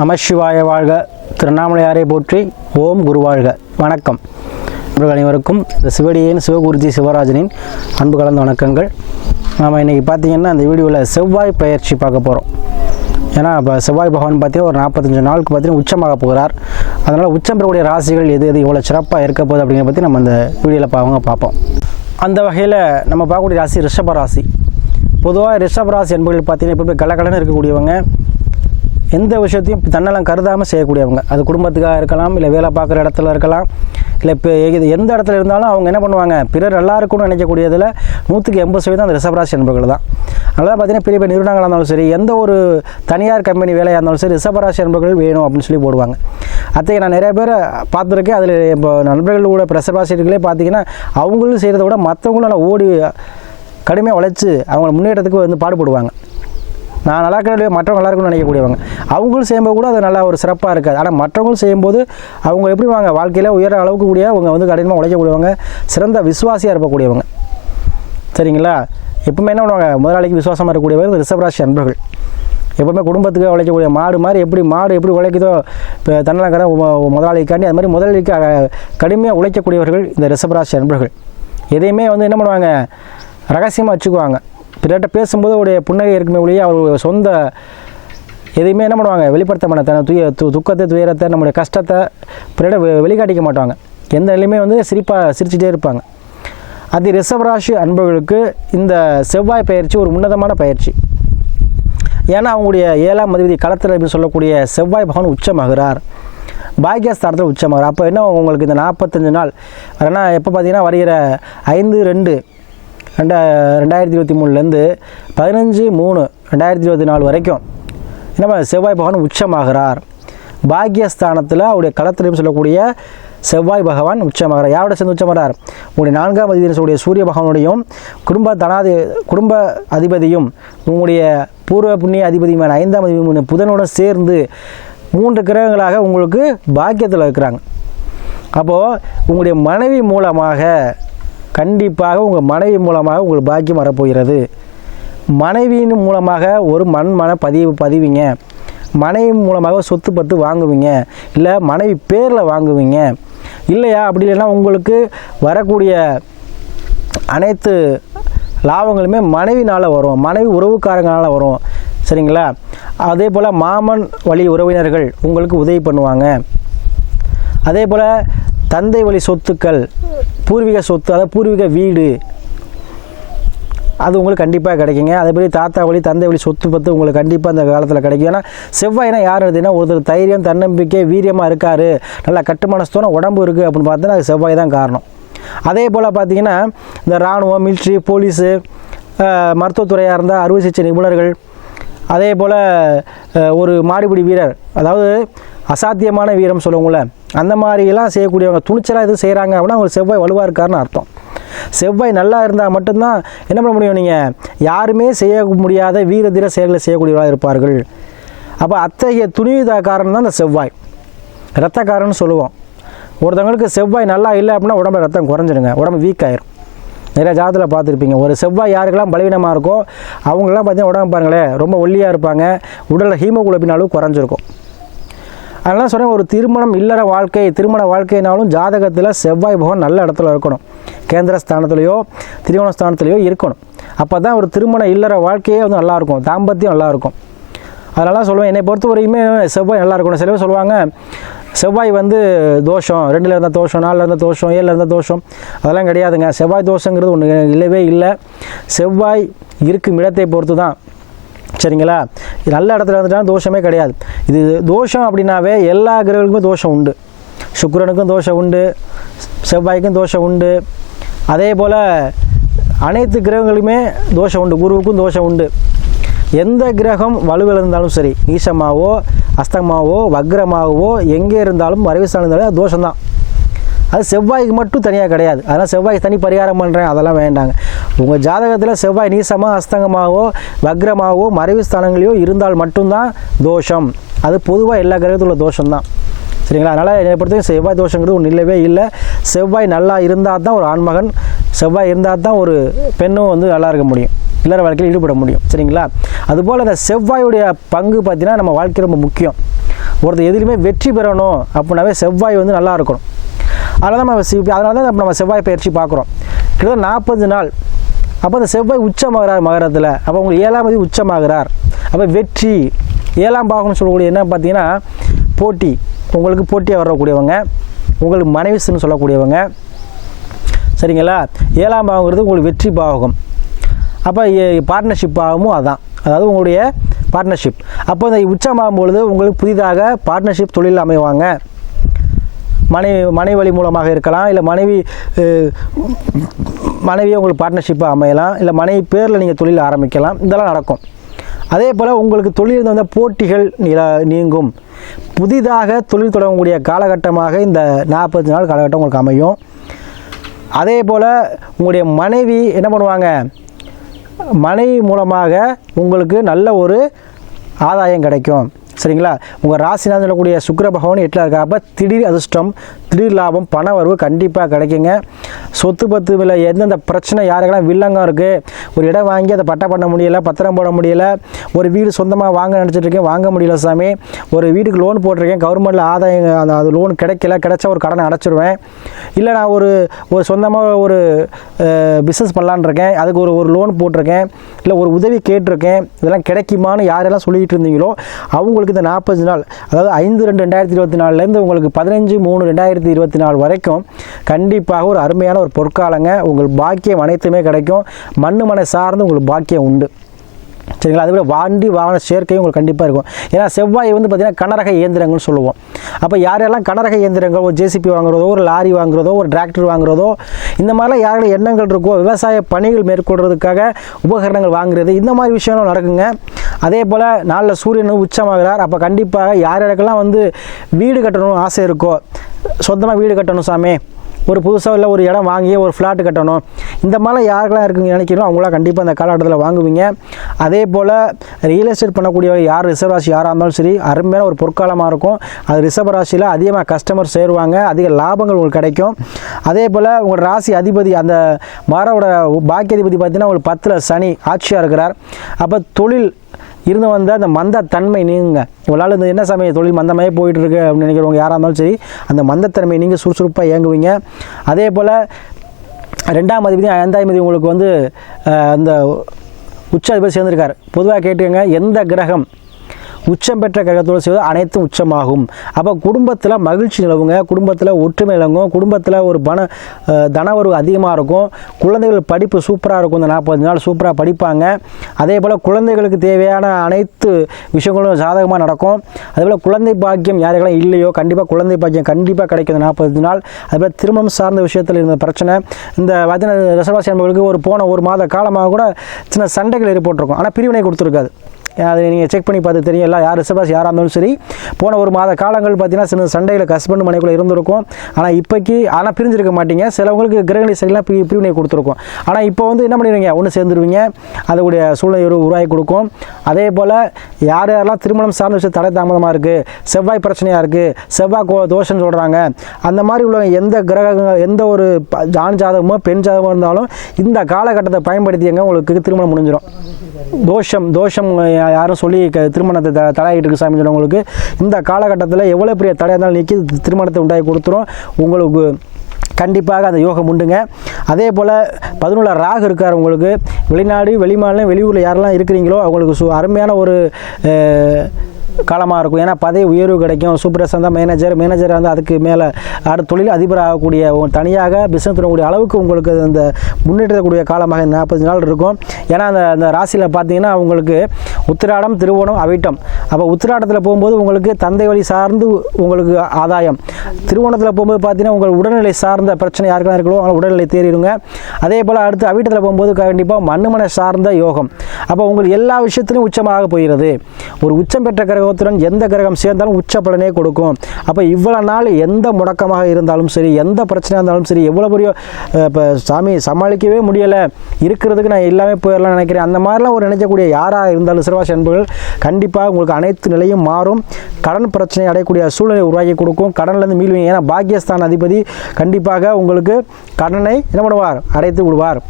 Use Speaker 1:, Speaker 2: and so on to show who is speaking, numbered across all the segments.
Speaker 1: நமசிவாய வாழ்க திருவண்ணாமலையாரை போற்றி ஓம் குருவாழ்க வணக்கம் இவர்கள் அனைவருக்கும் இந்த சிவடியின் சிவகுருஜி சிவராஜனின் அன்பு கலந்த வணக்கங்கள் நாம் இன்றைக்கி பார்த்திங்கன்னா அந்த வீடியோவில் செவ்வாய் பயிற்சி பார்க்க போகிறோம் ஏன்னா இப்போ செவ்வாய் பகவான் பார்த்தீங்கன்னா ஒரு நாற்பத்தஞ்சு நாளுக்கு பார்த்தீங்கன்னா உச்சமாக போகிறார் அதனால் உச்சம் பெறக்கூடிய ராசிகள் எது எது இவ்வளோ சிறப்பாக இருக்க போகுது அப்படிங்கிற பற்றி நம்ம அந்த வீடியோவில் பார்க்க பார்ப்போம் அந்த வகையில் நம்ம பார்க்கக்கூடிய ராசி ரிஷப ராசி பொதுவாக ரிஷப ராசி என்பவர்கள் பார்த்தீங்கன்னா எப்பவுமே கலகலன்னு இருக்கக்கூடியவங்க எந்த விஷயத்தையும் தன்னெல்லாம் கருதாமல் செய்யக்கூடியவங்க அது குடும்பத்துக்காக இருக்கலாம் இல்லை வேலை பார்க்குற இடத்துல இருக்கலாம் இல்லை இப்போ இது எந்த இடத்துல இருந்தாலும் அவங்க என்ன பண்ணுவாங்க பிறர் நல்லா இருக்கும்னு நினைக்கக்கூடியதில் நூற்றுக்கு எண்பது சதவீதம் அந்த ரிசர்வராசி என்பர்கள் தான் அதனால் பார்த்தீங்கன்னா பெரிய பெரிய நிறுவனங்களாக இருந்தாலும் சரி எந்த ஒரு தனியார் கம்பெனி வேலையாக இருந்தாலும் சரி ரிசர்வராசி என்பர்கள் வேணும் அப்படின்னு சொல்லி போடுவாங்க அத்தகைய நான் நிறைய பேரை பார்த்துருக்கேன் அதில் இப்போ நண்பர்கள் கூட ரிசர்வராசிகளே பார்த்தீங்கன்னா அவங்களும் செய்கிறத விட மற்றவங்களும் நல்லா ஓடி கடுமையாக உழைச்சி அவங்களை முன்னேற்றத்துக்கு வந்து பாடுபடுவாங்க நான் நல்லா இருக்கிற மற்றவங்க நல்லா இருக்கும்னு நினைக்கக்கூடியவங்க அவங்களும் செய்யும்போது கூட அது நல்லா ஒரு சிறப்பாக இருக்காது ஆனால் மற்றவங்களும் செய்யும்போது அவங்க எப்படி வாங்க வாழ்க்கையில் உயர அளவுக்கு கூடிய அவங்க வந்து கடினமாக உழைக்கக்கூடியவங்க சிறந்த விசுவாசியாக இருப்பக்கூடியவங்க சரிங்களா எப்பவுமே என்ன பண்ணுவாங்க முதலாளிக்கு விசுவாசமாக இருக்கக்கூடியவர் ரிஷபராசி அன்பர்கள் எப்பவுமே குடும்பத்துக்கு உழைக்கக்கூடிய மாடு மாதிரி எப்படி மாடு எப்படி உழைக்குதோ இப்போ தன்னலங்கிற முதலாளிக்காண்டி அது மாதிரி முதலாளிக்கு கடுமையாக உழைக்கக்கூடியவர்கள் இந்த ரிஷபராசி அன்பர்கள் எதையுமே வந்து என்ன பண்ணுவாங்க ரகசியமாக வச்சுக்குவாங்க பிறர்கிட்ட பேசும்போது அவருடைய புன்னகை இருக்குமே ஒழிய அவருடைய சொந்த எதையுமே என்ன பண்ணுவாங்க வெளிப்படுத்த மாட்டாங்க துய து துக்கத்தை துயரத்தை நம்முடைய கஷ்டத்தை பிறரிட வெளிக்காட்டிக்க மாட்டாங்க எந்த நிலையுமே வந்து சிரிப்பாக சிரிச்சுட்டே இருப்பாங்க அது ரிஷபராசி அன்பர்களுக்கு இந்த செவ்வாய் பயிற்சி ஒரு உன்னதமான பயிற்சி ஏன்னா அவங்களுடைய ஏழாம் மதிவதி களத்தில் அப்படின்னு சொல்லக்கூடிய செவ்வாய் பகவான் உச்சமாகிறார் பாக்கியஸ்தானத்தில் உச்சமாகிறார் அப்போ என்ன உங்களுக்கு இந்த நாற்பத்தஞ்சு நாள் ஏன்னா எப்போ பார்த்தீங்கன்னா வருகிற ஐந்து ரெண்டு ரெண்டா ரெண்டாயிரத்தி இருபத்தி மூணுலேருந்து பதினஞ்சு மூணு ரெண்டாயிரத்தி இருபத்தி நாலு வரைக்கும் என்ன செவ்வாய் பகவான் உச்சமாகிறார் பாக்யஸ்தானத்தில் அவருடைய களத்திலையும் சொல்லக்கூடிய செவ்வாய் பகவான் உச்சமாகிறார் யாரோட சேர்ந்து உச்சமாகிறார் உங்களுடைய நான்காம் அதிபதி சொல்லக்கூடிய சூரிய பகவானுடையும் குடும்ப தனாதி குடும்ப அதிபதியும் உங்களுடைய பூர்வ புண்ணிய அதிபதியுமான ஐந்தாம் அதிபதி புதனோட சேர்ந்து மூன்று கிரகங்களாக உங்களுக்கு பாக்கியத்தில் இருக்கிறாங்க அப்போது உங்களுடைய மனைவி மூலமாக கண்டிப்பாக உங்கள் மனைவி மூலமாக உங்கள் பாக்கியம் வரப்போகிறது மனைவியின் மூலமாக ஒரு மண் மன பதிவு பதிவிங்க மனைவி மூலமாக சொத்து பத்து வாங்குவீங்க இல்லை மனைவி பேரில் வாங்குவீங்க இல்லையா அப்படி இல்லைன்னா உங்களுக்கு வரக்கூடிய அனைத்து லாபங்களுமே மனைவினால் வரும் மனைவி உறவுக்காரங்களால் வரும் சரிங்களா அதே போல் மாமன் வழி உறவினர்கள் உங்களுக்கு உதவி பண்ணுவாங்க அதே போல் தந்தை வழி சொத்துக்கள் பூர்வீக சொத்து அதாவது பூர்வீக வீடு அது உங்களுக்கு கண்டிப்பாக கிடைக்குங்க அதேமாதிரி தாத்தா வழி தந்தை வழி சொத்து பத்து உங்களுக்கு கண்டிப்பாக அந்த காலத்தில் கிடைக்கும் ஏன்னா செவ்வாய்னா யார் எடுத்தீங்கன்னா ஒருத்தர் தைரியம் தன்னம்பிக்கை வீரியமாக இருக்கார் நல்லா கட்டுமானத்தோட உடம்பு இருக்குது அப்படின்னு பார்த்தா அது செவ்வாய் தான் காரணம் அதே போல் பார்த்தீங்கன்னா இந்த இராணுவம் மிலிட்ரி போலீஸு மருத்துவத்துறையாக இருந்தால் அறுவை சிகிச்சை நிபுணர்கள் அதே போல் ஒரு மாடிபிடி வீரர் அதாவது அசாத்தியமான வீரம் சொல்லுவோம்ல அந்த மாதிரிலாம் செய்யக்கூடியவங்க துணிச்சலாக எதுவும் செய்கிறாங்க அப்படின்னா அவங்க செவ்வாய் வலுவாக இருக்காருன்னு அர்த்தம் செவ்வாய் நல்லா இருந்தால் மட்டும்தான் என்ன பண்ண முடியும் நீங்கள் யாருமே செய்ய முடியாத வீர தீர செயல்களை செய்யக்கூடியவர்களாக இருப்பார்கள் அப்போ அத்தகைய காரணம் தான் இந்த செவ்வாய் ரத்தக்காரன் சொல்லுவோம் ஒருத்தவங்களுக்கு செவ்வாய் நல்லா இல்லை அப்படின்னா உடம்பு ரத்தம் குறைஞ்சிருங்க உடம்பு வீக் ஆயிரும் நிறைய ஜாதத்தில் பார்த்துருப்பீங்க ஒரு செவ்வாய் யாருக்கெல்லாம் பலவீனமாக இருக்கோ அவங்களாம் பார்த்தீங்கன்னா உடம்பு பாருங்களேன் ரொம்ப ஒல்லியாக இருப்பாங்க உடலில் ஹீமோகுளோபின் அளவு குறைஞ்சிருக்கும் அதெல்லாம் சொன்னேன் ஒரு திருமணம் இல்லற வாழ்க்கை திருமண வாழ்க்கைனாலும் ஜாதகத்தில் செவ்வாய் பகவான் நல்ல இடத்துல இருக்கணும் கேந்திர ஸ்தானத்துலேயோ திருமண ஸ்தானத்துலேயோ இருக்கணும் அப்போ தான் ஒரு திருமண இல்லற வாழ்க்கையே வந்து நல்லாயிருக்கும் தாம்பத்தியம் நல்லாயிருக்கும் அதனால சொல்லுவேன் என்னை பொறுத்த வரைக்குமே செவ்வாய் நல்லா இருக்கணும் சொல்லுவாங்க செவ்வாய் வந்து தோஷம் ரெண்டில் இருந்தால் தோஷம் நாலில் இருந்தால் தோஷம் ஏழில் இருந்தால் தோஷம் அதெல்லாம் கிடையாதுங்க செவ்வாய் தோஷங்கிறது ஒன்று இல்லவே இல்லை செவ்வாய் இருக்கும் இடத்தை பொறுத்து தான் சரிங்களா நல்ல இடத்துல இருந்துட்டாலும் தோஷமே கிடையாது இது தோஷம் அப்படின்னாவே எல்லா கிரகங்களுக்குமே தோஷம் உண்டு சுக்கரனுக்கும் தோஷம் உண்டு செவ்வாய்க்கும் தோஷம் உண்டு அதே போல் அனைத்து கிரகங்களுமே தோஷம் உண்டு குருவுக்கும் தோஷம் உண்டு எந்த கிரகம் வலுவில் இருந்தாலும் சரி நீசமாவோ அஸ்தமாவோ வக்ரமாகவோ எங்கே இருந்தாலும் மறைவு இருந்தாலும் தோஷம்தான் அது செவ்வாய்க்கு மட்டும் தனியாக கிடையாது அதனால் செவ்வாய்க்கு தனி பரிகாரம் பண்ணுறேன் அதெல்லாம் வேண்டாங்க உங்கள் ஜாதகத்தில் செவ்வாய் நீசமாக அஸ்தங்கமாகவோ வக்ரமாகவோ மறைவு ஸ்தானங்களையோ இருந்தால் மட்டும்தான் தோஷம் அது பொதுவாக எல்லா கிரகத்தில் உள்ள தோஷம்தான் சரிங்களா அதனால் என்னை பொறுத்தவரைக்கும் செவ்வாய் தோஷங்கிறது ஒன்று இல்லவே இல்லை செவ்வாய் நல்லா இருந்தால் தான் ஒரு ஆண்மகன் செவ்வாய் இருந்தால் தான் ஒரு பெண்ணும் வந்து நல்லா இருக்க முடியும் இல்லற வாழ்க்கையில் ஈடுபட முடியும் சரிங்களா அதுபோல் அந்த செவ்வாயுடைய பங்கு பார்த்திங்கன்னா நம்ம வாழ்க்கை ரொம்ப முக்கியம் ஒருத்தர் எதுலேயுமே வெற்றி பெறணும் அப்படின்னாவே செவ்வாய் வந்து நல்லா இருக்கணும் அதனால தான் நம்ம அதனால தான் நம்ம செவ்வாய் பயிற்சி பார்க்குறோம் கிட்டத்தட்ட நாற்பது நாள் அப்போ அந்த செவ்வாய் உச்சமாகிறார் மகரத்தில் அப்போ உங்களுக்கு ஏழாம் தேதி உச்சமாகிறார் அப்போ வெற்றி ஏழாம் பாகம்னு சொல்லக்கூடிய என்ன பார்த்தீங்கன்னா போட்டி உங்களுக்கு போட்டியாக வரக்கூடியவங்க உங்களுக்கு மனைவிசுன்னு சொல்லக்கூடியவங்க சரிங்களா ஏழாம் பாகங்கிறது உங்களுக்கு வெற்றி பாகம் அப்போ பார்ட்னர்ஷிப் பாகமும் அதான் அதாவது உங்களுடைய பார்ட்னர்ஷிப் அப்போ இந்த உச்சமாகும் பொழுது உங்களுக்கு புதிதாக பார்ட்னர்ஷிப் தொழில் அமைவாங்க மனைவி மனைவி வழி மூலமாக இருக்கலாம் இல்லை மனைவி மனைவி உங்களுக்கு பார்ட்னர்ஷிப்பாக அமையலாம் இல்லை மனைவி பேரில் நீங்கள் தொழில் ஆரம்பிக்கலாம் இதெல்லாம் நடக்கும் அதே போல் உங்களுக்கு தொழில் வந்த போட்டிகள் நீங்கும் புதிதாக தொழில் தொடங்கக்கூடிய காலகட்டமாக இந்த நாற்பத்தி நாள் காலகட்டம் உங்களுக்கு அமையும் அதே போல் உங்களுடைய மனைவி என்ன பண்ணுவாங்க மனைவி மூலமாக உங்களுக்கு நல்ல ஒரு ஆதாயம் கிடைக்கும் சரிங்களா உங்கள் ராசினா சொல்லக்கூடிய சுக்கர பகவான் எட்டில் இருக்கா அப்போ திடீர் அதிர்ஷ்டம் திடீர் லாபம் பண வரவு கண்டிப்பாக கிடைக்குங்க சொத்து பத்து விலை எந்தெந்த பிரச்சனை யாருக்கெல்லாம் வில்லங்கம் இருக்குது ஒரு இடம் வாங்கி அதை பட்டா பண்ண முடியலை பத்திரம் போட முடியலை ஒரு வீடு சொந்தமாக வாங்க நினச்சிட்ருக்கேன் வாங்க முடியல சாமி ஒரு வீட்டுக்கு லோன் போட்டிருக்கேன் கவர்மெண்ட்டில் ஆதாயம் அந்த அது லோன் கிடைக்கல கிடைச்சா ஒரு கடனை அடைச்சிருவேன் இல்லை நான் ஒரு ஒரு சொந்தமாக ஒரு பிஸ்னஸ் பண்ணலான் இருக்கேன் அதுக்கு ஒரு ஒரு லோன் போட்டிருக்கேன் இல்லை ஒரு உதவி கேட்டிருக்கேன் இதெல்லாம் கிடைக்குமான்னு யாரெல்லாம் சொல்லிகிட்டு இருந்தீங்களோ அவங்களுக்கு உங்களுக்கு இந்த நாற்பது நாள் அதாவது ஐந்து ரெண்டு ரெண்டாயிரத்தி இருபத்தி நாலுலேருந்து உங்களுக்கு பதினஞ்சு மூணு ரெண்டாயிரத்தி இருபத்தி நாலு வரைக்கும் கண்டிப்பாக ஒரு அருமையான ஒரு பொற்காலங்க உங்கள் பாக்கியம் அனைத்துமே கிடைக்கும் மண் மனை சார்ந்து உங்களுக்கு பாக்கியம் உண்டு சரிங்களா அதே மாதிரி வாண்டி வாகன சேர்க்கையும் உங்களுக்கு கண்டிப்பாக இருக்கும் ஏன்னா செவ்வாய் வந்து பார்த்திங்கன்னா கனரக இயந்திரங்கள்னு சொல்லுவோம் அப்போ யார் யாரெல்லாம் கனரக இயந்திரங்கள் ஒரு ஜேசிபி வாங்குறதோ ஒரு லாரி வாங்குறதோ ஒரு டிராக்டர் வாங்குறதோ இந்த மாதிரிலாம் யாரோட எண்ணங்கள் இருக்கோ விவசாய பணிகள் மேற்கொள்றதுக்காக உபகரணங்கள் வாங்குறது இந்த மாதிரி விஷயங்களும் நடக்குங்க அதே போல் நாளில் சூரியன் உச்சமாகிறார் அப்போ கண்டிப்பாக யார் யாருக்கெல்லாம் வந்து வீடு கட்டணும்னு ஆசை இருக்கோ சொந்தமாக வீடு கட்டணும் சாமி ஒரு புதுசாக இல்லை ஒரு இடம் வாங்கி ஒரு ஃப்ளாட்டு கட்டணும் இந்த மாதிரிலாம் யாருக்கெல்லாம் இருக்குங்க நினைக்கிறோம் அவங்களாம் கண்டிப்பாக அந்த காலகட்டத்தில் வாங்குவீங்க அதே போல் ரியல் எஸ்டேட் பண்ணக்கூடிய யார் ரிசர்வ் ராசி யாராக இருந்தாலும் சரி அருமையான ஒரு பொற்காலமாக இருக்கும் அது ரிசர்வ் ராசியில் அதிகமாக கஸ்டமர் சேருவாங்க அதிக லாபங்கள் உங்களுக்கு கிடைக்கும் அதே போல் உங்கள் ராசி அதிபதி அந்த மாரோட பாக்கிய அதிபதி பார்த்தீங்கன்னா உங்களுக்கு பத்தில் சனி ஆட்சியாக இருக்கிறார் அப்போ தொழில் இருந்து வந்தால் அந்த மந்த தன்மை நீங்குங்க இவளால் இந்த என்ன சமய தொழில் மந்தமாகவே போயிட்டுருக்கு அப்படின்னு நினைக்கிறவங்க யாராக இருந்தாலும் சரி அந்த மந்தத்தன்மையை நீங்கள் சுறுசுறுப்பாக இயங்குவீங்க அதே போல் ரெண்டாம் அதிபதி ஐந்தாம் அதிபதி உங்களுக்கு வந்து அந்த உச்ச அதிபதி சேர்ந்திருக்கார் பொதுவாக கேட்டுக்கோங்க எந்த கிரகம் உச்சம் பெற்ற கிரகத்தோடு செய்வது அனைத்தும் உச்சமாகும் அப்போ குடும்பத்தில் மகிழ்ச்சி நிலவுங்க குடும்பத்தில் ஒற்றுமை நிலவும் குடும்பத்தில் ஒரு பண தனவரவு அதிகமாக இருக்கும் குழந்தைகள் படிப்பு சூப்பராக இருக்கும் இந்த நாற்பது நாள் சூப்பராக படிப்பாங்க அதே போல் குழந்தைகளுக்கு தேவையான அனைத்து விஷயங்களும் சாதகமாக நடக்கும் அதே போல் குழந்தை பாக்கியம் யாருக்கெல்லாம் இல்லையோ கண்டிப்பாக குழந்தை பாக்கியம் கண்டிப்பாக கிடைக்கும் இந்த நாற்பது நாள் போல் திருமணம் சார்ந்த விஷயத்தில் இருந்த பிரச்சனை இந்த பார்த்தீங்கன்னா ரசவாசி என்பவர்களுக்கு ஒரு போன ஒரு மாத காலமாக கூட சின்ன சண்டைகள் ஏற்பட்டிருக்கும் ஆனால் பிரிவினை கொடுத்துருக்காது அது நீங்கள் செக் பண்ணி பார்த்து தெரியும் எல்லாம் யார் ரிசபாஸ் யாராக இருந்தாலும் சரி போன ஒரு மாத காலங்கள் பார்த்தீங்கன்னா சில சண்டையில் ஹஸ்பண்ட் மனைக்குள்ளே இருந்திருக்கும் ஆனால் இப்போக்கி ஆனால் பிரிஞ்சிருக்க மாட்டீங்க சிலவங்களுக்கு கிரகணி சரிலாம் பிரி பிரிவினை கொடுத்துருக்கும் ஆனால் இப்போ வந்து என்ன பண்ணிடுவீங்க ஒன்று சேர்ந்துருவீங்க அதுக்குடைய சூழ்நிலை உருவாகி கொடுக்கும் அதே போல் யார் யாரெல்லாம் திருமணம் சார்ந்த விஷயம் தடை தாமதமாக இருக்குது செவ்வாய் பிரச்சனையாக இருக்குது செவ்வாய் கோ தோஷம்னு சொல்கிறாங்க அந்த மாதிரி உள்ள எந்த கிரகங்கள் எந்த ஒரு ஆண் ஜாதகமோ பெண் ஜாதகமோ இருந்தாலும் இந்த காலகட்டத்தை பயன்படுத்தி எங்கே உங்களுக்கு திருமணம் முடிஞ்சிடும் தோஷம் தோஷம் யாரும் சொல்லி திருமணத்தை த தடையிட்டு இருக்கு சாமி சொன்னவங்களுக்கு இந்த காலகட்டத்தில் எவ்வளோ பெரிய தடையாக இருந்தாலும் நீக்கி திருமணத்தை உண்டாகி கொடுத்துரும் உங்களுக்கு கண்டிப்பாக அந்த யோகம் உண்டுங்க அதே போல் பதினொன்று ராகு இருக்கார் உங்களுக்கு வெளிநாடு வெளிமாநிலம் வெளியூரில் யாரெல்லாம் இருக்கிறீங்களோ அவங்களுக்கு சு அருமையான ஒரு காலமாக இருக்கும் ஏன்னா பதவி உயர்வு கிடைக்கும் சூப்பரேசன் தான் மேனேஜர் மேனேஜர் வந்து அதுக்கு மேலே அடுத்த தொழில் அதிபர் ஆகக்கூடிய தனியாக பிஸ்னஸ் தரக்கூடிய அளவுக்கு உங்களுக்கு அந்த முன்னேற்றக்கூடிய காலமாக நாற்பது நாள் இருக்கும் ஏன்னா அந்த அந்த ராசியில் பார்த்தீங்கன்னா உங்களுக்கு உத்திராடம் திருவோணம் அவிட்டம் அப்போ உத்திராடத்தில் போகும்போது உங்களுக்கு தந்தை வழி சார்ந்து உங்களுக்கு ஆதாயம் திருவோணத்தில் போகும்போது பார்த்தீங்கன்னா உங்கள் உடல்நிலை சார்ந்த பிரச்சனை யாருக்கெல்லாம் இருக்கோ அவங்க உடல்நிலை தேறிடுங்க அதே போல் அடுத்து அவிட்டத்தில் போகும்போது கண்டிப்பாக மண்ணுமனை சார்ந்த யோகம் அப்போ உங்களுக்கு எல்லா விஷயத்திலும் உச்சமாக போயிடுது ஒரு உச்சம் பெற்ற கிரகம் கிரகத்துடன் எந்த கிரகம் சேர்ந்தாலும் உச்ச பலனே கொடுக்கும் அப்போ இவ்வளோ நாள் எந்த முடக்கமாக இருந்தாலும் சரி எந்த பிரச்சனையாக இருந்தாலும் சரி எவ்வளோ பெரிய இப்போ சாமி சமாளிக்கவே முடியலை இருக்கிறதுக்கு நான் எல்லாமே போயிடலாம் நினைக்கிறேன் அந்த மாதிரிலாம் ஒரு நினைக்கக்கூடிய யாராக இருந்தாலும் சிறுவாசி அன்புகள் கண்டிப்பாக உங்களுக்கு அனைத்து நிலையும் மாறும் கடன் பிரச்சனை அடையக்கூடிய சூழ்நிலை உருவாக்கி கொடுக்கும் கடன்லேருந்து மீள்வீங்க ஏன்னா பாக்கியஸ்தான் அதிபதி கண்டிப்பாக உங்களுக்கு கடனை என்ன பண்ணுவார் அடைத்து விடுவார்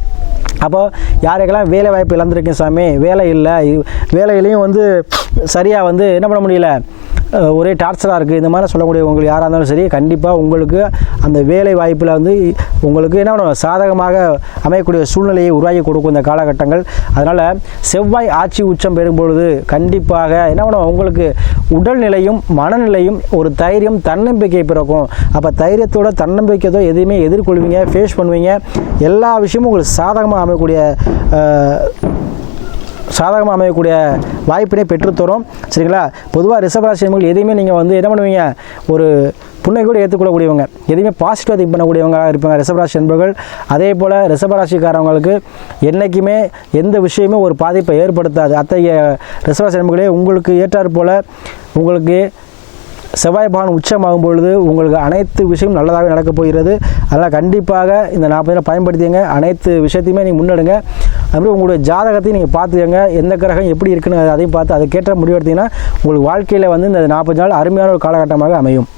Speaker 1: அப்போது யாருக்கெல்லாம் வேலை வாய்ப்பு இழந்திருக்கேன் சாமி வேலை இல்லை வேலையிலையும் வந்து சரியாக வந்து என்ன பண்ண முடியல ஒரே டார்ச்சராக இருக்குது இந்த மாதிரி சொல்லக்கூடிய உங்களுக்கு யாராக இருந்தாலும் சரி கண்டிப்பாக உங்களுக்கு அந்த வேலை வாய்ப்பில் வந்து உங்களுக்கு என்ன சாதகமாக அமையக்கூடிய சூழ்நிலையை உருவாக்கி கொடுக்கும் இந்த காலகட்டங்கள் அதனால் செவ்வாய் ஆட்சி உச்சம் பெறும்பொழுது கண்டிப்பாக என்ன பண்ணுவோம் உங்களுக்கு உடல்நிலையும் மனநிலையும் ஒரு தைரியம் தன்னம்பிக்கை பிறக்கும் அப்போ தைரியத்தோட தன்னம்பிக்கையோ எதையுமே எதிர்கொள்வீங்க ஃபேஸ் பண்ணுவீங்க எல்லா விஷயமும் உங்களுக்கு சாதகமாக அமையக்கூடிய சாதகமாக அமையக்கூடிய வாய்ப்பினை பெற்றுத்தரும் சரிங்களா பொதுவாக ரிஷபராசி என்பர்கள் எதையுமே நீங்கள் வந்து என்ன பண்ணுவீங்க ஒரு புண்ணை கூட ஏற்றுக்கொள்ளக்கூடியவங்க எதையுமே பாசிட்டிவாக திங்க் பண்ணக்கூடியவங்களாக இருப்பாங்க ரிஷபராசி என்பர்கள் அதே போல் ரிஷபராசிக்காரவங்களுக்கு என்றைக்குமே எந்த விஷயமே ஒரு பாதிப்பை ஏற்படுத்தாது அத்தகைய ரிஷபராசி என்பர்களே உங்களுக்கு ஏற்றாற்போல் உங்களுக்கு செவ்வாய் பகவான் உச்சமாகும் பொழுது உங்களுக்கு அனைத்து விஷயம் நல்லதாகவே நடக்கப் போகிறது அதனால் கண்டிப்பாக இந்த நாற்பது நாள் பயன்படுத்திங்க அனைத்து விஷயத்தையுமே நீங்கள் முன்னெடுங்க அதுமாதிரி உங்களுடைய ஜாதகத்தையும் நீங்கள் பார்த்துக்கங்க எந்த கிரகம் எப்படி இருக்குன்னு அதையும் பார்த்து அதுக்கேற்ற முடிவெடுத்தீங்கன்னா உங்களுக்கு வாழ்க்கையில் வந்து இந்த நாற்பது நாள் அருமையான ஒரு காலகட்டமாக அமையும்